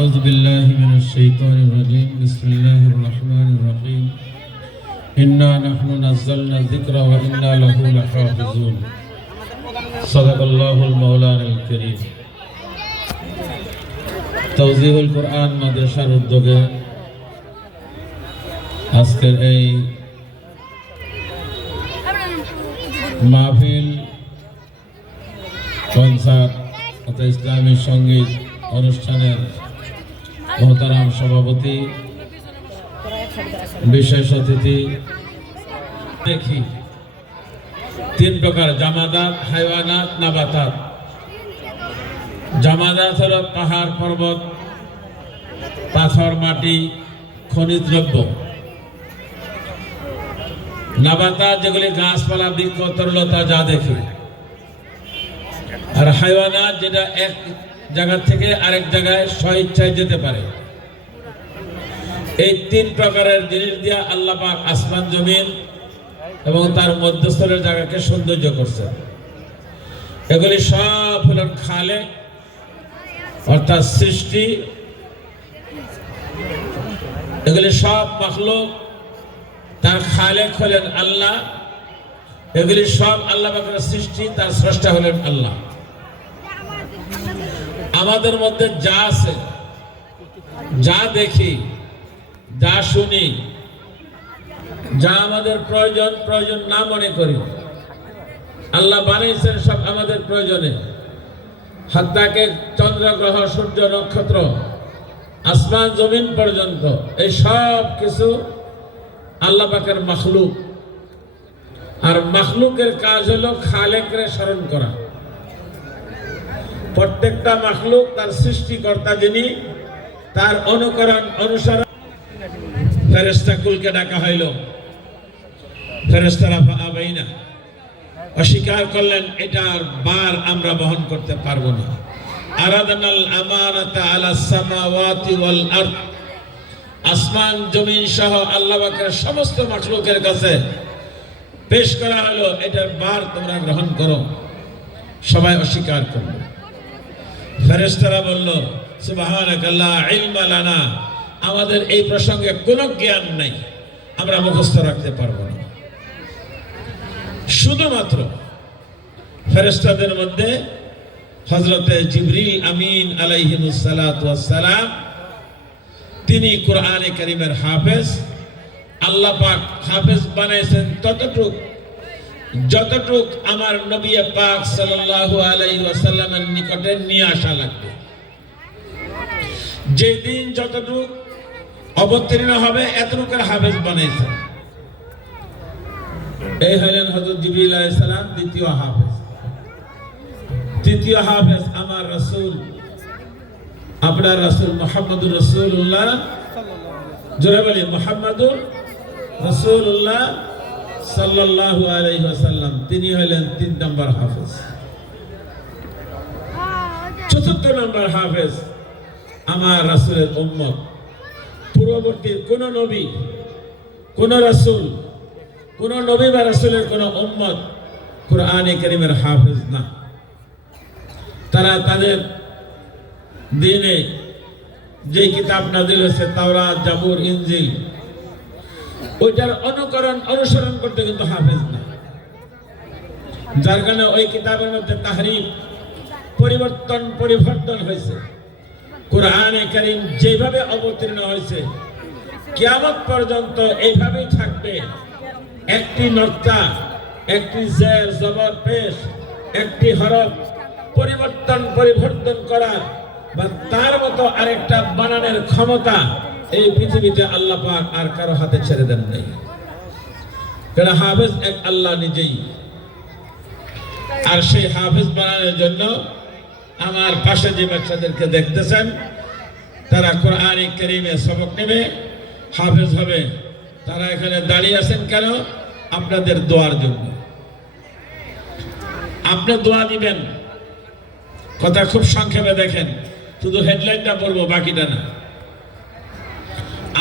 أعوذ بالله من الشيطان الرجيم بسم الله الرحمن الرحيم إنا نحن نزلنا الذكر وإنا له لحافظون صدق الله المولانا الكريم توزيع القرآن মাদ্রাসার উদ্যোগে আজকের এই মাহফিল কনসার্ট তথা ইসলামী সঙ্গীত অনুষ্ঠানের মোহতারাম সভাপতি বিশেষ অতিথি দেখি তিন প্রকার জামাদাত হাইওয়ানাত নাবাতাত। জামাদাত হলো পাহাড় পর্বত পাথর মাটি খনিজ দ্রব্য। নাবাতাত যেগুলি গাছপালা বৃক্ষ তরলতা যা দেখি। আর হাইওয়ানাত যেটা এক জায়গা থেকে আরেক জায়গায় স্বইচ্ছায় যেতে পারে। এই তিন প্রকারের জিনিস দিয়ে আল্লাহ পাক আসমান জমিন এবং তার মধ্যস্থলের জায়গাকে সৌন্দর্য করছে। এগুলি সব হলেন খালেক অর্থাৎ সৃষ্টি। এগুলি সব মাখলুক, তার খালেক হলেন আল্লাহ। এগুলি সব আল্লাহ পাকের সৃষ্টি, তার স্রষ্টা হলেন আল্লাহ। আমাদের মধ্যে যা আছে, যা দেখি, যা শুনি, যা আমাদের প্রয়োজন না মনে করি, আল্লাহ বানাইছেন সব আমাদের প্রয়োজনে। হাত্তাকে চন্দ্র গ্রহ সূর্য নক্ষত্র আসমান জমিন পর্যন্ত এই সব কিছু আল্লাহ পাকের মাখলুক। আর মাখলুকের কাজ হলো খালেকরে স্মরণ করা। প্রত্যেকটা মাখলুক তার সৃষ্টিকর্তা যিনি, তার অনুকরণ অনুসরণ। ফেরেশতা কুলকে ডাকা হইল, ফেরেশতারা আবাইনা অস্বীকার করলেন, এটার বার আমরা বহন করতে পারবো না। আরাদানাল আমানাতা আলাস সামাওয়াতি ওয়াল আরদ, আসমান জমিন সহ আল্লাহ পাকের সমস্ত মাখলুকের কাছে পেশ করা হলো, এটার বার তোমরা গ্রহণ করো। সবাই অস্বীকার করলো। ফেরেশতারা বলল, সুবহানাকা লা ইলমা লানা, আমাদের এই প্রসঙ্গে কোনো জ্ঞান নাই, আমরা মুখস্থ রাখতে পারবো না। শুধুমাত্র ফেরেশতাদের মধ্যে হযরতে জিবরিল আমিন আলাইহিস সালাতু ওয়াস সালাম, তিনি কোরআনে কারীমের হাফেজ। আল্লাহ পাক হাফেজ বানাইছেন যতটুক আমার নবী পাক সাল্লাল্লাহু আলাইহি ওয়াসাল্লামের নিকটে নিয়ে আসা লাগবে। যেদিন যতটুক অবতীর্ণ হবে এতটুকুর হাফেজ বানাইছেন। এই হলেন হযরত জিবরিল আলাইহিস সালাম দ্বিতীয় হাফেজ। তৃতীয় হাফেজ আমার রাসূল, আপনার রাসূল মুহাম্মদুর রাসূলুল্লাহ, জোরে বলি মুহাম্মদুর রাসূলুল্লাহ সাল্লাল্লাহু আলাইহি ওয়াসাল্লাম, তিনি হলেন ৩ নম্বর হাফেজ। চতুর্থ নম্বর হাফেজ আমার রাসূলের উম্মত। পূর্ববর্তী কোন নবী, কোন রাসূল, কোন নবী বা রাসূলের কোন উম্মত কোরআনে কারীমের হাফেজ না। তারা তাদের দিনে যে কিতাব নাযিল হয়েছে, তাওরাত, জাবুর, ইনজিল, ওইটার অনুসরণ করতে কিন্তু হাফেজ না। যার কারণে ওই কিতাবের মধ্যে তাহরিফ, পরিবর্তন হয়েছে। কোরআনে কারীম যেভাবে অবতীর্ণ হয়েছে কিয়ামত পর্যন্ত এইভাবেই থাকবে। একটি নক্তা, একটি জের জবর পেশ, একটি হরফ পরিবর্তন করা বা তার মতো আরেকটা বানানোর ক্ষমতা এই পৃথিবীতে আল্লাহ পাক আর কারো হাতে ছেড়ে দেন নাই। কারণ হাফেজ এক আল্লাহ নিজেই। আর সেই হাফেজ বানানোর জন্য আমার পাশে যে বাচ্চাদেরকে দেখতেছেন, তারা কোরআনে কারীমে সবক নেবে, হাফেজ হবে। তারা এখানে দাঁড়িয়ে আছেন কেন? আপনাদের দোয়ার জন্য। আপনি দোয়া দিবেন। কথা খুব সংক্ষেপে দেখেন, শুধু হেডলাইনটা পড়বো, বাকিটা না।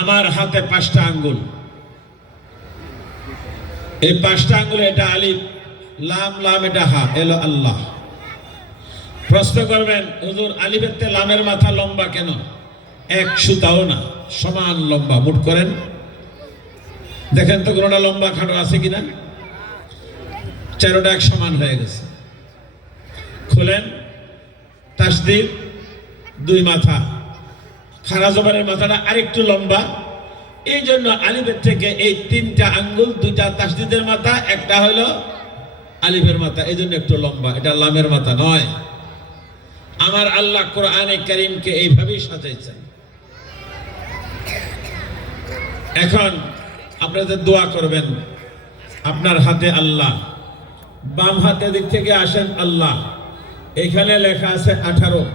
আমার হাতে 5টা আঙ্গুল। এই 5টা আঙ্গুলে এটা আলিফ, লাম এটা হা, এলো আল্লাহ। প্রশ্ন করবেন, হুজুর আলিফের তে লামের মাথা লম্বা কেন? এক সুতাও না, সমান লম্বা। মুট করেন, দেখেন তো কোনটা লম্বা খাটো আছে কিনা। চারোটা এক সমান হয়ে গেছে। খুলেন, তাসদীদ 2 মাথা, খাড়া জবানের মাথাটা আরেকটু লম্বা। এই জন্য আলিফের থেকে এই 3টা আঙ্গুল, 2টা তাসদীদের মাথা, একটা হলো আলিফের মাথা, এই জন্য একটু লম্বা। এটা লামের মাথা নয়। আমার আল্লাহ কোরআনে কারীমকে এইভাবেই সাজাইছেন। এখন আপনাদের দোয়া করবেন, আপনার হাতে আল্লাহ, বাম হাতে দিক থেকে আসেন আল্লাহ। এখানে লেখা আছে 18,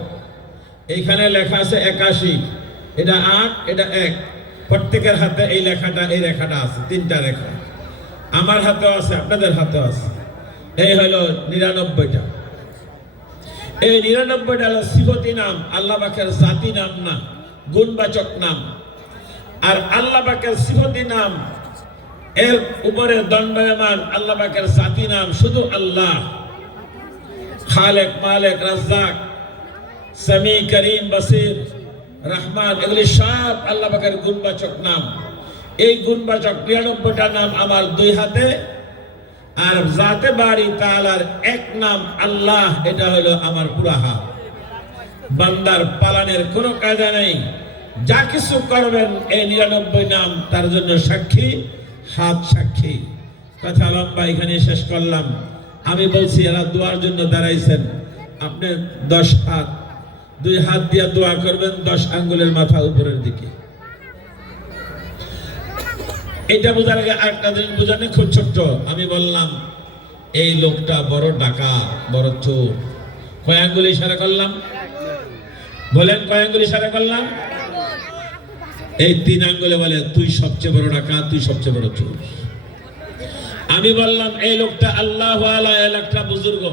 এইখানে লেখা আছে 81, এটা 8, এটা 1। প্রত্যেকের হাতে এই লেখাটা, এই রেখাটা আছে, 3টা রেখা। আমার হাতেও আছে, আপনাদের হাতেও আছে। এই হলো 99টা। এই 99টা হলো সিফতি নাম, আল্লাহ পাকের জাতি নাম না, গুণবাচক নাম। আর আল্লাহ পাকের সিফতি নাম, এর উপরে দণ্ডায়মান আল্লাহ পাকের জাতি নাম শুধু আল্লাহ। খালেক, মালিক, রাজ্জাক, সামি, করিম, বাসির, রহমান, এগুলি সব আল্লাহ পাকের গুণবাচক নাম। এই গুণবাচক 99টা নাম আমার 2 হাতে। আর জাতে বাড়ি তাআলার এক নাম আল্লাহ, এটা হলো আমার পুরা হাত। বান্দার পালানের কোনো কায়দা নেই। যা কিছু করবেন এই 99 নাম তার জন্য সাক্ষী, হাত সাক্ষী। কথা লম্বা, এখানে শেষ করলাম। আমি বলছি এরা দোয়ার জন্য দাঁড়াইছেন। আপনি 10 হাত, 2 হাত দিয়ে দোয়া করবেন, 10 আঙ্গুলের মাথা উপরের দিকে। এটা বোঝার আগে আরেকটা জিনিস বোঝানো খুব ছোট্ট। আমি বললাম এই লোকটা বড় ডাকাত, বড় চোর। কয় আঙ্গুল ইশারা করলাম? বলেন, কয় আঙ্গুল ইশারা করলাম? এই 3 আঙ্গুলে বলে তুই সবচেয়ে বড় ডাকাত, তুই সবচেয়ে বড় চোর। আমি বললাম এই লোকটা আল্লাহ ওয়ালা, এই লোকটা বুজুর্গ,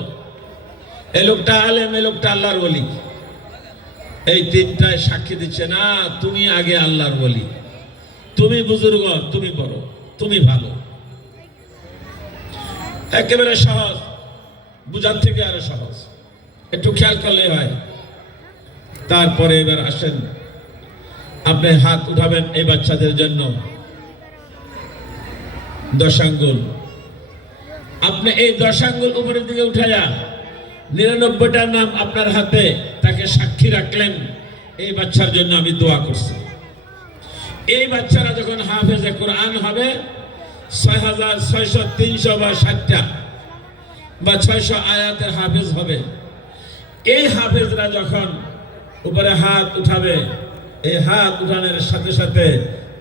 এই লোকটা আলেম, এই লোকটা আল্লাহর ওলি। এই 3টায় সাক্ষী দিচ্ছে না তুমি আগে আল্লাহর ওলি, তুমি বুজুর্গ, তুমি বড়, তুমি ভালো। একেবারে সহজ, বুঝার থেকে আরো সহজ, একটু খেয়াল করলে হয়। তারপরে এবার আসেন, আপনি হাত উঠাবেন এই বাচ্চাদের জন্য 10 আঙ্গুল। আপনি এই 10 আঙ্গুল উপরের দিকে উঠায়া 99টা নাম আপনার হাতে, তাকে সাক্ষী রাখলেন এই বাচ্চার জন্য আমি দোয়া করছি। এই বাচ্চারা যখন হাফেজে কোরআন হবে, 6600 বা 60টা বা 600 আয়াতের হাফেজ হবে। এই হাফেজরা যখন উপরে হাত উঠাবে, এই হাত উঠানোর সাথে সাথে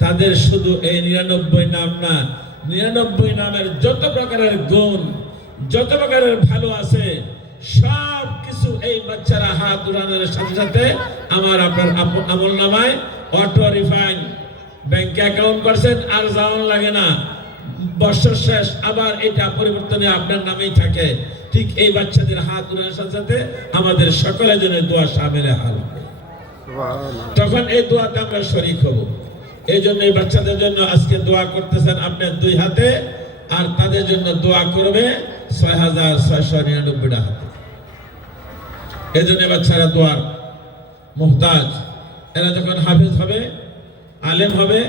তাদের শুধু এই 99 নাম না, 99 নামের যত প্রকারের গুণ, যত প্রকারের ভালো আছে, সব কিছু এই বাচ্চারা হাত উঠানোর সাথে সাথে আমার আপনার আমল নামায় অটো রিফাইন ব্যাংক অ্যাকাউন্ট করছেন, আর যাওয়ান লাগে না। বছর শেষ আবার এটা পরিবর্তনে আপনার নামেই থাকে। ঠিক এই বাচ্চাদের হাত উঠানোর সাথে সাথে আমাদের সকলের জন্য দোয়া শামিলে হাল হবে। তখন এই দোয়াতে আমরা শরীক হব। এই জন্য এই বাচ্চাদের জন্য আজকে দোয়া করতেছেন আপনার 2 হাতে, আর তাদের জন্য দোয়া করবে 6699টা হাতে। এই জন্য বাচ্চারা দোয়ার মুহতাজ। এরা যখন হাফেজ হবে, আলেম হবে,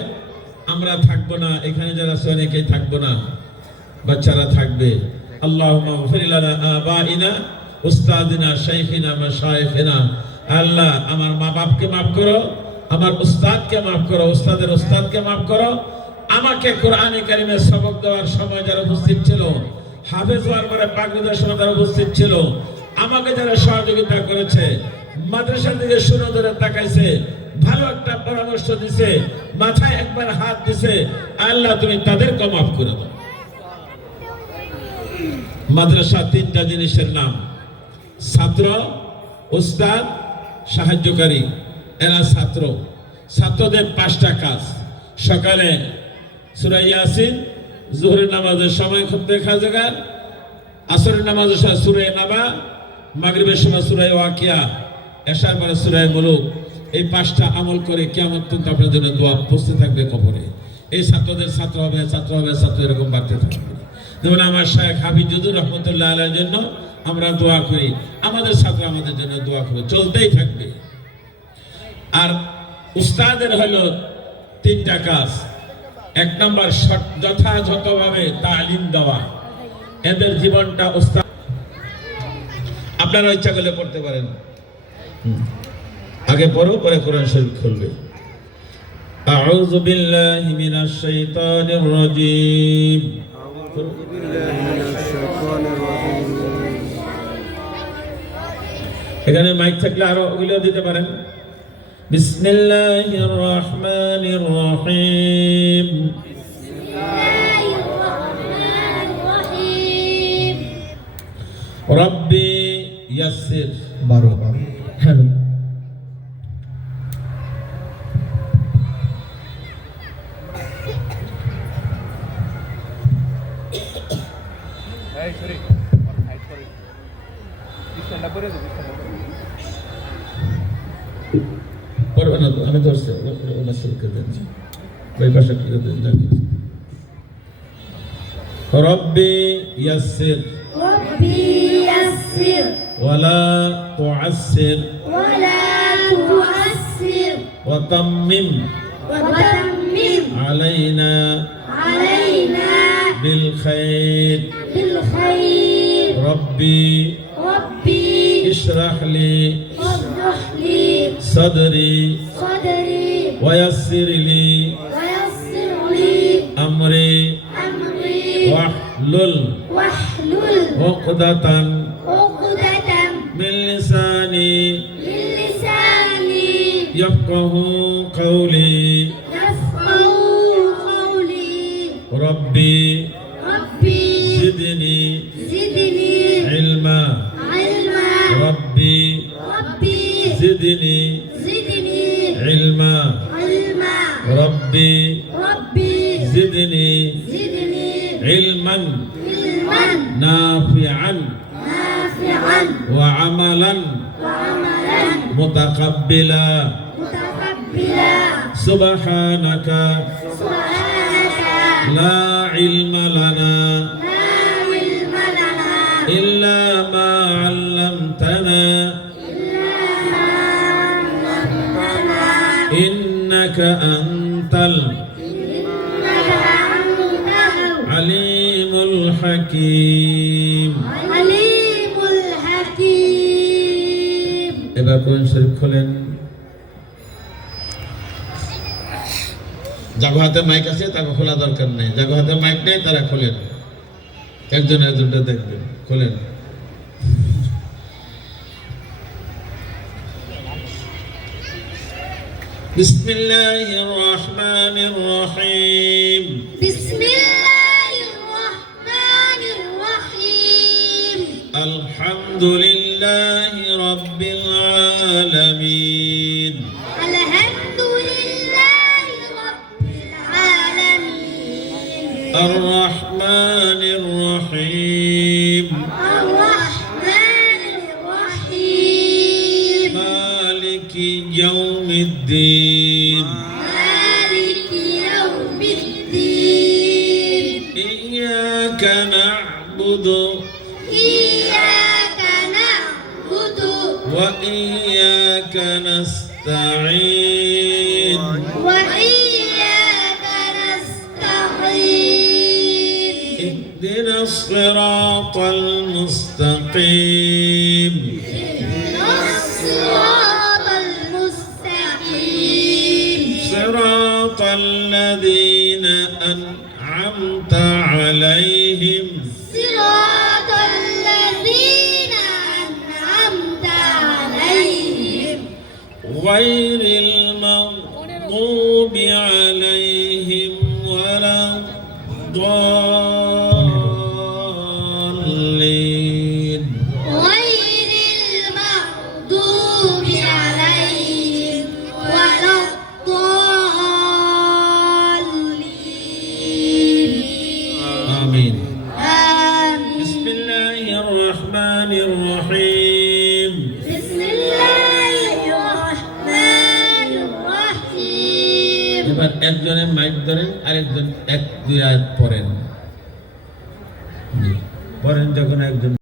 আমরা থাকবো না, এখানে যারা আছে অনেকেই থাকবো না, বাচ্চারা থাকবে। আল্লাহুম্মা গফির লানা আবাইনা উস্তাদিনা শাইখিনা মাশায়েখিনা। আল্লাহ আমার মা বাপকে মাফ করো, আমার উস্তাদকে মাফ করো, উস্তাদের উস্তাদকে মাফ করো। আমাকে কোরআনে কারিমের সবক দেওয়ার সময় যারা উপস্থিত ছিল, হাফেজ হওয়ার পরে পাগড়ি দেওয়ার সময় যারা উপস্থিত ছিল, আমাকে যারা সহযোগিতা করেছে, মাদ্রাসার দিকে শুনে ধরে তাকাইছে, ভালো একটা পরামর্শ দিছে, মাথায় একবার হাত দিছে, আল্লাহ তুমি তাদেরকে মাফ করে দাও। মাদ্রাসা 3টা জিনিসের নাম, ছাত্র, উস্তাদ, সাহায্যকারী। এরা ছাত্র। ছাত্রদের 5টা কাজ। সকালে সূরা ইয়াসিন, যোহরের নামাজের সময় খুতবা খাজগার, আসরের নামাজের সময় সূরা নাবা, মাগরিবের সময় সূরা ওয়াকিয়া, এশার পরে সূরা মুলুক। এই 5টা আমল করে কিয়ামত পর্যন্ত আপনার জন্য দোয়া পৌঁছতে থাকবে কবরে। এই ছাত্রদের ছাত্র হবে, ছাত্র হবে, ছাত্র এরকম বাড়তে থাকবে। যেমন আমার শায়েখ হাফিজুর রহমতুল্লাহ আলাইহির জন্য আমরা দোয়া করি, আমাদের ছাত্র আমাদের জন্য দোয়া করে চলতেই থাকবে। আর উস্তাদের হলো তিনটা কাজ। এক নম্বর যথাযথভাবে তালিম দেওয়া, এদের জীবনটা উস্তাদ। আপনারা ইচ্ছা করলে পড়তে পারেন, আগে পড়ো, পরে কোরআন শরীফ খুলবে। আউযু বিল্লাহি মিনাশ শাইতানির রাজীম। এখানে মাইক থাকলে আরো ওগুলো দিতে পারেন। বিসমিল্লাহির রহমানির রহিম। রব্বি ইয়াসসির। 12 বার। আমি ধরছি রব্বি ইয়াসসির ওয়ালা তুআসসির ওয়াতাম্মিম আলাইনা বিল খাইর রব্বি ইশরাহ লি صدري ويسر لي أمري واحلل عقدة من لساني يفقه قولي ربي زدني علما ربي زدني علما ربي زدني علما نافعا وعملا متقبلا سبحانك لا علم لنا إلا ما علمتنا إنك أنت العليم الحكيم। এবার কোরআন শরীফ খোলেন। যার হাতে মাইক আছে তাকে খোলা দরকার নেই, যার হাতে মাইক নেই তারা খোলেন, একজন একজনটা দেখবেন। খোলেন। بسم الله الرحمن الرحيم. بسم الله الرحمن الرحيم. الحمد لله رب العالمين. الحمد لله رب العالمين. الرحمن الرحيم. الرحمن الرحيم. مالك يوم الدين. مالك يوم الدين. إياك نعبد إياك نعبد وإياك نستعين. وإياك نستعين. اهدنا الصراط المستقيم. اهدنا الصراط المستقيم. صراط الذين أنعمت عليهم صراط الذين أنعمت عليهم غير المغضوب عليهم ولا الضالين. غير المغضوب عليهم ولا الضالين. آمين. آمين. بسم الله الرحمن الرحيم. بسم الله الرحمن الرحيم. এবার একজনের মাইক ধরেন, আরেকজন এক দুই আয়াত পড়েন। পড়েন যখন একজন